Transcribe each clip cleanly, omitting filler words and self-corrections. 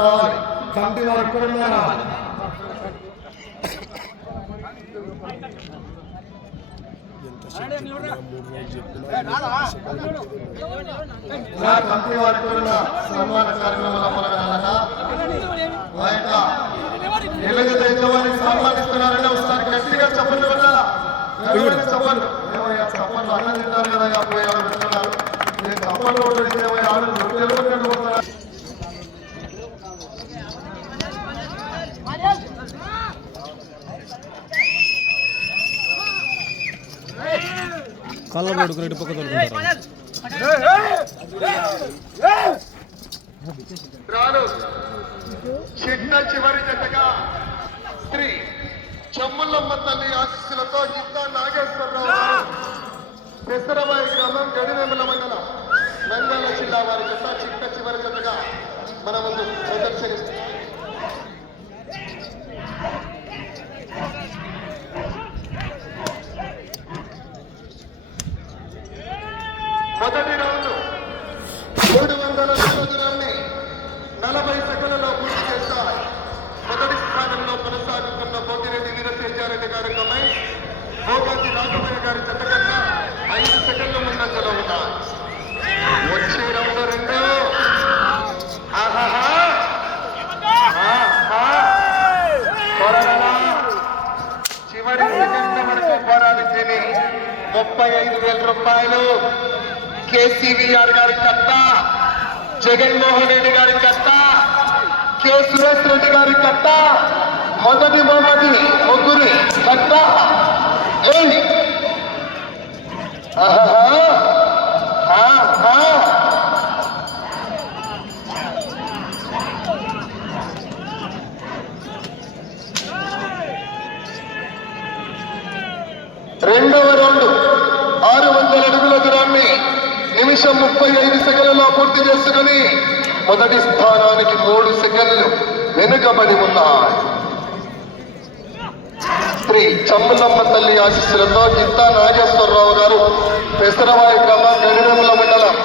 రావాలి. కమిటీ వారు ఎక్కడ ఉన్నారా? కమిటీ వారు సన్మాన కార్యక్రమాల ఎలాగ దైవాన్ని సన్మానిస్తున్నారంటే ఒకసారి గట్టిగా చెప్పండి వెళ్ళాలా చెప్పండి. చప్పట్లు అన్నం తింటారు కదా, 50 పెట్టుకున్నారు. నేను చప్పట్లు కొట్టడానికి 20 ఆడు రొట్టెలు కొడుతున్నా. కళ్ళబోడు రెడ్డి పక్క చిన్న చివరి జతగా శ్రీ చెమ్ములమ్మ తల్లి ఆశీస్సులతో జిత్తా నాగేశ్వరరావు పెసరవాయి గ్రామం గడివేముల మండలం నంద్యాల జిల్లా వారి జత చిన్న చివరి జతగా మన ముందు ప్రదర్శనిస్తుంది. మొదటి రౌండ్ 300 దూరాన్ని 40 సెకండ్లలో పూర్తి చేస్తారు. మొదటి స్థానంలో కొనసాగుతున్న పోతిరెడ్డి వీరశేషారెడ్డి గారి కమై భోగాతి రాఘవయ్య గారి జత కన్నా 5 సెకండ్ల ముందంజలో ఉన్నారు. వచ్చే రౌండ్ 2 చివరి సెకండ్ల వరకు పోరాడించని 35,000 రూపాయలు కేసీవీఆర్ గారి కట్ట, జగన్మోహన్ రెడ్డి గారి కట్ట, కె సురేష్ రెడ్డి గారి కట్ట, మొదటి బహుమతి ముగ్గురి కట్ట. రెండవ రౌండ్ 600 అడుగుల దూరాన్ని నిమిషం 35 సెకండ్లలో పూర్తి చేసుకుని మొదటి స్థానానికి 3 సెకండ్లు వెనుకబడి ఉన్నాయి. శ్రీ చెమ్ములమ్మ తల్లి ఆశీస్సులతో జిత్తా నాగేశ్వరరావు గారు పెసరవాయి గ్రామం గడివేముల మండలం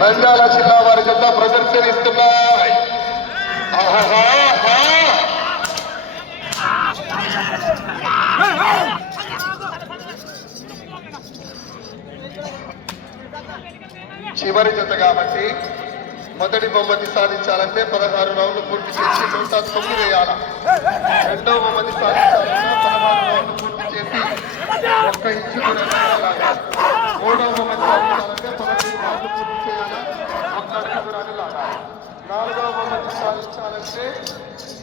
నంద్యాల జిల్లా వారి జత ప్రదర్శనిస్తున్నాయి. చివరి జత కాబట్టి మొదటి బహుమతి సాధించాలంటే 16 రౌండ్లు పూర్తి చేసి 109 వేయాల. రెండవ బహుమతి సాధించాలంటే 16 రౌండ్లు పూర్తి చేసి 1 ఇంచు కూడా లాగాలి. మూడవ బహుమతి సాధించాలంటే 15 రౌండ్లు పూర్తి చేయాలా, 1 అడుగు దూరాన్ని లాగాలి. నాలుగవ బహుమతి సాధించాలంటే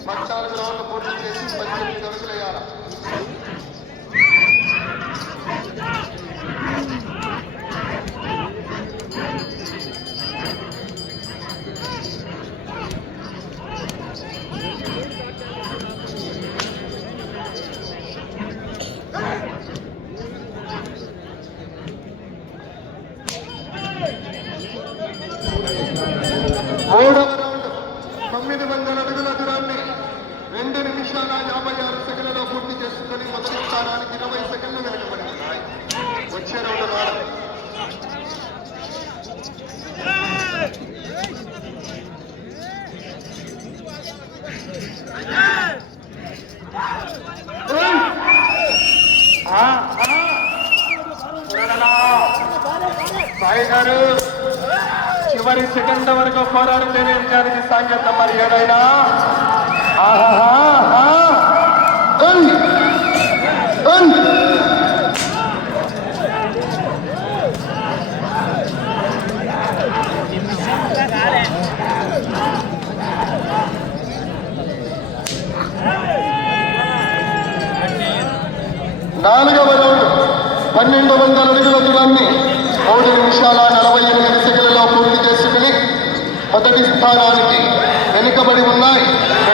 14 రౌండ్లు పూర్తి చేసి 18 అడుగులు వేయాలి. మూడవ రౌండ్ 900 అడుగుల దూరాన్ని 2 నిమిషాల 56 సెకండ్లలో పూర్తి చేసుకుని మొదటి స్థానానికి 20 సెకండ్లు వెనుకబడి ఉన్నాయి. వచ్చే రౌండ్ 4 సాయి గారు చివరి సెకండ్ వరకు పోరాడితేనే విజయానికి సాంకేతం. మరి ఏదైనా నాలుగవ రౌండ్ 1200 అడుగుల దూరాన్ని 3 నిమిషాల 48 సెకండ్లలో పూర్తి చేసుకుని మొదటి స్థానానికి వెనుకబడి ఉన్నాయి.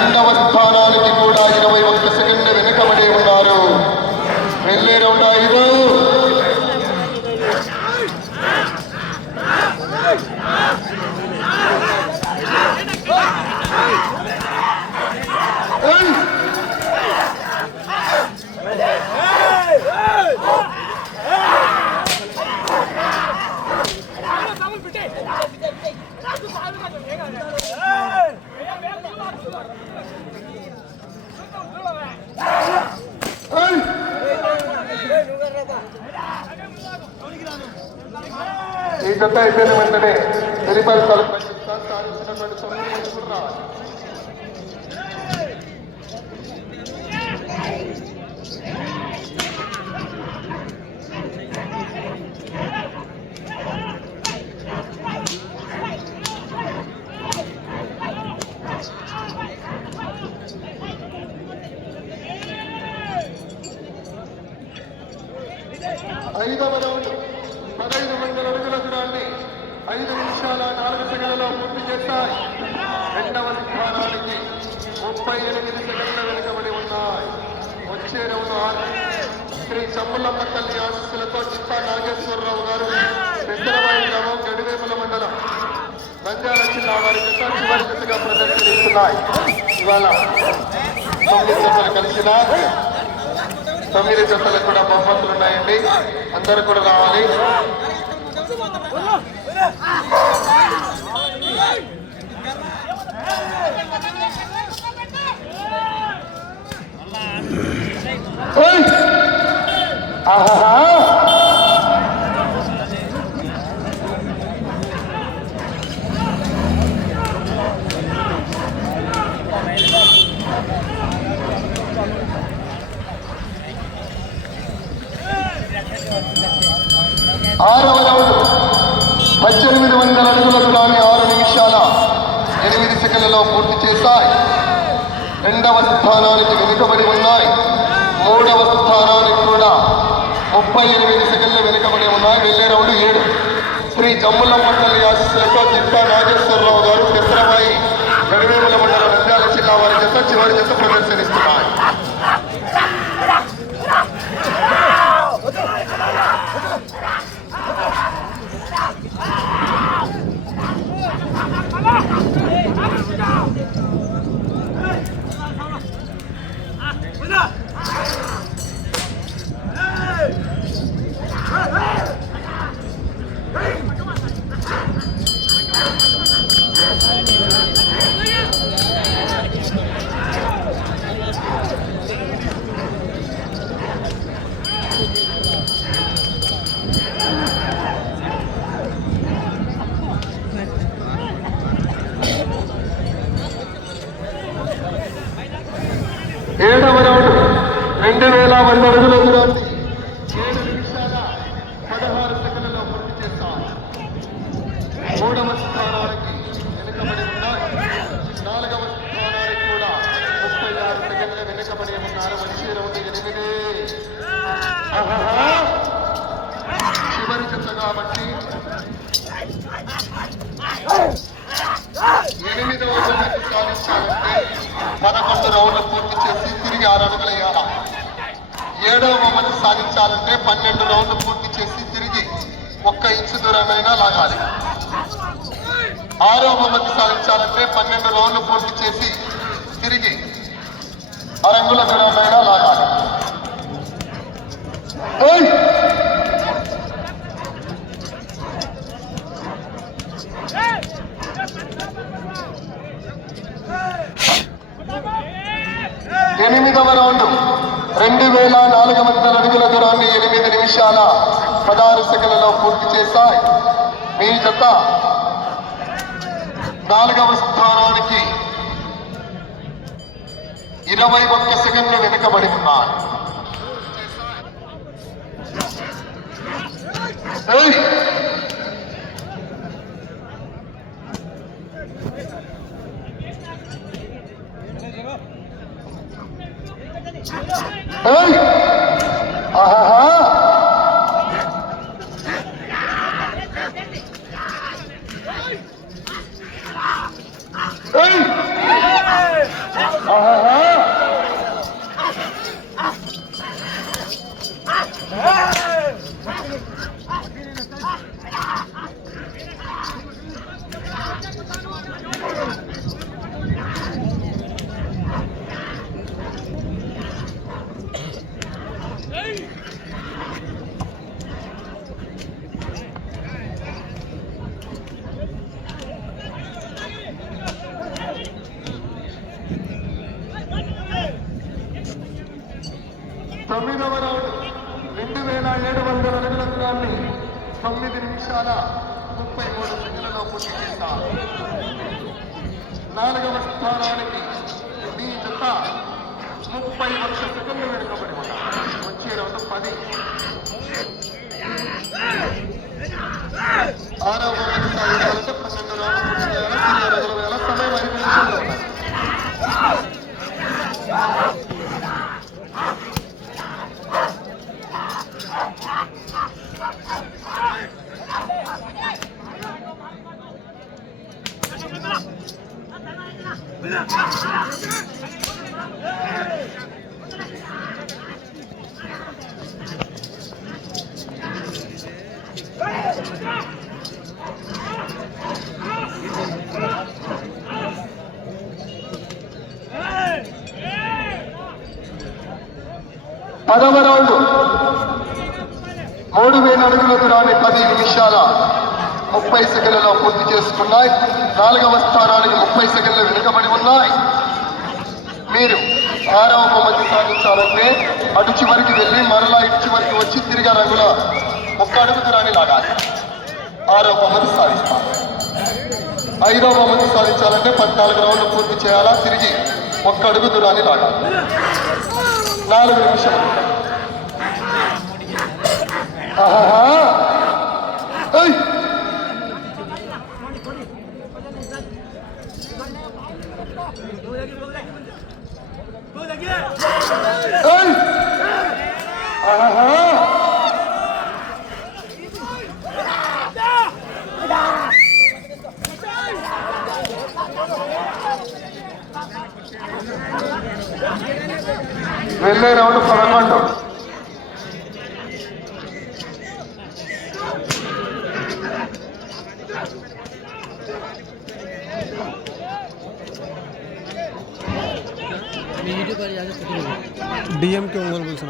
రెండవ స్థానానికి కూడా 21 సెకండ్లు వెనుకబడి ఉన్నారు. వెళ్ళే రౌండ్ 5. జత అయిపోయిన వెంటనే వెలిపల్లి తలుపు సాధించినటువంటి 9 మంది కూడా రావాలి. ఐదవ రౌండ్ 1500 అడుగుల దూరాన్ని 5 నిమిషాల 4 సెకండ్లలో పూర్తి చేస్తాయి. రెండవ స్థానానికి 38 సెకండ్ల వెనుకబడి ఉన్నాయి. వచ్చే రౌండ్ శ్రీ చమ్ములమ్మ తల్లి ఆశీస్సులతో చిత్తా నాగేశ్వరరావు గారు పెద్దలవాయి గ్రామం గడివేముల మండలం నంద్యాల జిల్లా వారి జత చివరి జతగా ప్రదర్శనిస్తున్నాయి. ఇవాళ 9 జతలు కలిసిన 9 జతలకు కూడా బహుమతులు ఉన్నాయండి. అందరూ కూడా రావాలి. ఆహా 6వ రౌండ్ 1800 అడుగుల దూరాన్ని 6 నిమిషాల 8 సెకండ్లలో పూర్తి చేశాయి. రెండవ స్థానానికి వెనుకబడి ఉన్నాయి. మూడవ స్థానానికి కూడా 38 సెకండ్లు వెనుకబడి ఉన్నాయి. వెళ్ళే రౌండ్ 7. శ్రీ జమ్ములమ్మ తల్లి ఆశీస్సులతో చిత్తా నాగేశ్వరరావు గారు పెసరబాయి గడివేముల మండలం నంద్యాల జిల్లా వారి జత చివరి జత ప్రదర్శనిస్తున్నాయి. ఏడవ రౌండ్ 2100 అడుగుల దూరాన్ని 7 నిమిషాల 16 సెకండ్లలో పూర్తి చేస్తారు. మూడవ స్థానానికి వెనుకబడి ఉన్నాయి. నాలుగవ స్థానానికి కూడా 36 సెకండ్ల వెనుకబడి ఉన్నారు. వచ్చే రౌండ్ 8. చివరి జత కాబట్టి 8వ జతకు సాధించాలంటే 11 రౌండ్లు పూర్తి చేసి తిరిగి 6 అడుగులు వేయాల. 7వ బొమ్మను సాధించాలంటే 12 రౌండ్లు పూర్తి చేసి తిరిగి 1 ఇంచు దూరమైనా లాగాలి. 6వ బొమ్మను సాధించాలంటే 12 రౌండ్లు పూర్తి చేసి తిరిగి 6 అంగుళ దూరమైనా లాగాలి. 8వ రౌండ్ 2400 అడుగుల దూరాన్ని 8 నిమిషాల 16 సెకండ్లలో పూర్తి చేశాయి. మీ జత 4వ స్థానానికి 21 సెకండ్లు వెనుకబడి ఉన్నారు. తొమ్మిదవ రౌండ్ 2700 అడుగుల దూరాన్ని 9 నిమిషాల 33 సెకండ్లలో పూర్తి చేశారు. 4వ స్థానానికి మీ జత 31 సెకండ్లు వెనుకబడి ఉన్నారు. వచ్చే రౌండ్ 10. 6వ బహుమతి సాధించాలంటే 12 రౌండ్లు పూర్తి చేయాలి. తిరిగి 20 వేల సమయం 5 నిమిషాలు ఉన్నాయి. పదవ రౌండ్ 3000 అడుగుల దూరాన్ని 10 నిమిషాల 30 సెకండ్లలో పూర్తి చేసుకున్నాయి. 4వ స్థానానికి 30 సెకండ్లు వెనుకబడి ఉన్నాయి. మీరు 6వ బహుమతి సాధించాలంటే అటు చివరికి వెళ్ళి మరలా ఇటు చివరికి వచ్చి తిరిగి రంగుల 1 అడుగు దూరాన్ని లాగాలి. 6వ బహుమతి సాధిస్తారు. 5వ బహుమతి సాధించాలంటే 14 రౌండ్లు పూర్తి చేయాలా. తిరిగి 1 అడుగు దూరాన్ని లాగాలి. 4 నిమిషాలు. వెళ్ళే round 11. DMK Ongole bulls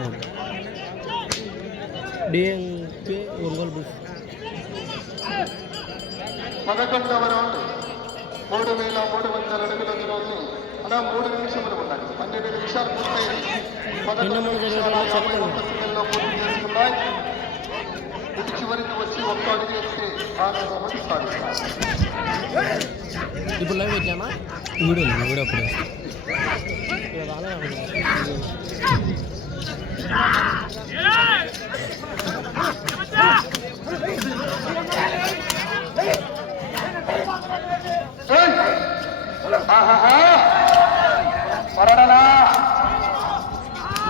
DMK Ongole bulls 11వ రౌండ్ 3300 అడుగుల దూరాన్ని 3 నిమిషములు ఉన్నాయి. 12 నిమిషాలు పూర్తయింది. 11 నిమిషాల 51 సెకండ్లో పూర్తి చేసుకున్నాయి. ఇటు చివరికి వచ్చి 1 అడుగు వేస్తే 6వ బహుమతి సాధిస్తారు. ఇప్పుడు లైవ్ వచ్చామా వీడియో అప్పుడు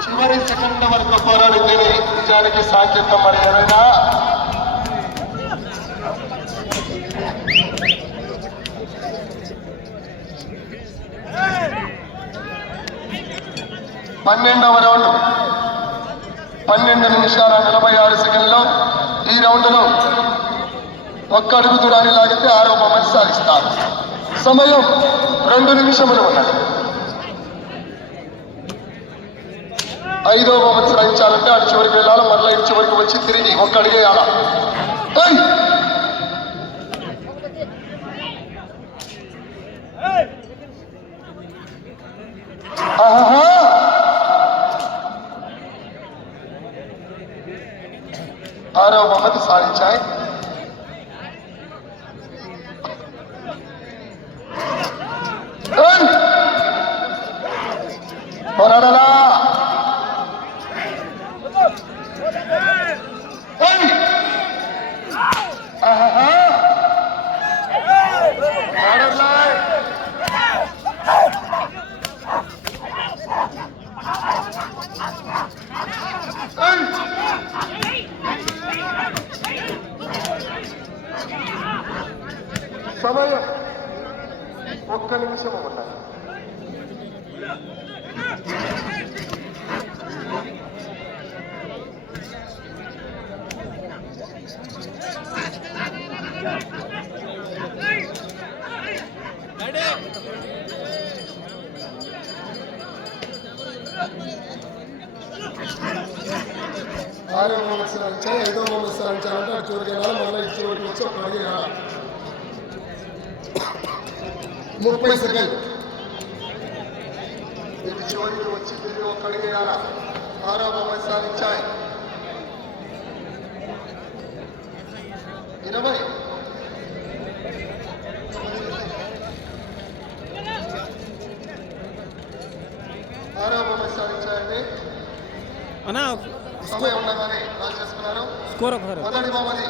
చివరి సెకండ్ వరకు పోరాడితేనే నిజానికి సాంకేతం. మరి ఎవరైనా పన్నెండవ రౌండ్ 12 నిమిషాల 46 సెకండ్లో ఈ రౌండ్లో 1 అడుగు దూరాన్ని లాగితే 6వ బహుమతి సాధిస్తారు. సమయం 2 నిమిషములు ఉన్నది. 5వ బహుమతి సాధించాలంటే అటు చివరికి వెళ్ళాలి. మరలా ఇటు చివరికి వచ్చి తిరిగి 1 అడుగు వేయాలి. ఆరవ బహుమతి సాధించాయి. పోరాడలా సమయం 1 నిమిషము ఉన్నది. ఆరవ బహుమతి సాధించాలి. 5వ బహుమతి సాధించాలంటే అటు చివరికి వెళ్ళాలి. మళ్ళీ ఇటు చివరికి వచ్చి 1 అడుగు వేయాలి. 30 సెకండ్. ఇటు చివరికి వచ్చి తిరిగి 1 అడుగు వేయాలి. 6వ బహుమతి సాధించాయి. 20 అన్న సమయం ఉండగానే కాల్ చేసుకున్నారు. స్కోర్ ఒకసారి మొదటి బహుమతి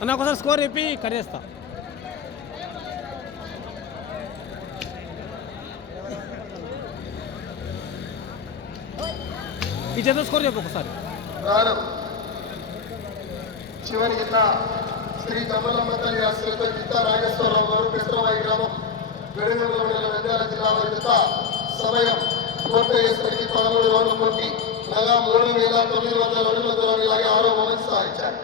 అన్న ఒకసారి స్కోర్ చెప్పి కట్ చేస్తా. ఈ చేత స్కోర్ చెప్పు ఒకసారి. ప్రారం చివరి కింద శ్రీ కమలమ్మ తల్లి ఆశ్రయిత గిత్త నాగేశ్వరరావు గారు కృష్ణవాయి గ్రామం గడిగండ్ల మండలం నంద్యాల జిల్లా వారి కింద సమయం పూర్తయ్యేసరికి 13 రౌండ్ల పూర్తి. నగా 3,900 అడుగుల దూరం ఇలాగే 6వ బహుమతి సాధించారు.